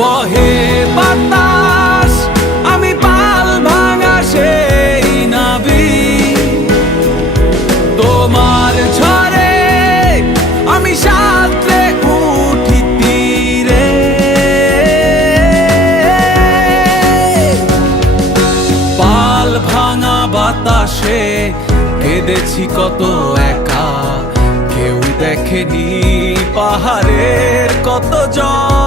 বহে বাতাস, আমি পাল ভাঙা সেই নাবি। তোমার ঝড়ে আমি সাঁতরে উঠি তীরে। পাল ভাঙা বাতাসে কেঁদেছি কত একা, কেউ দেখেনি পাহাড়ের কত জল।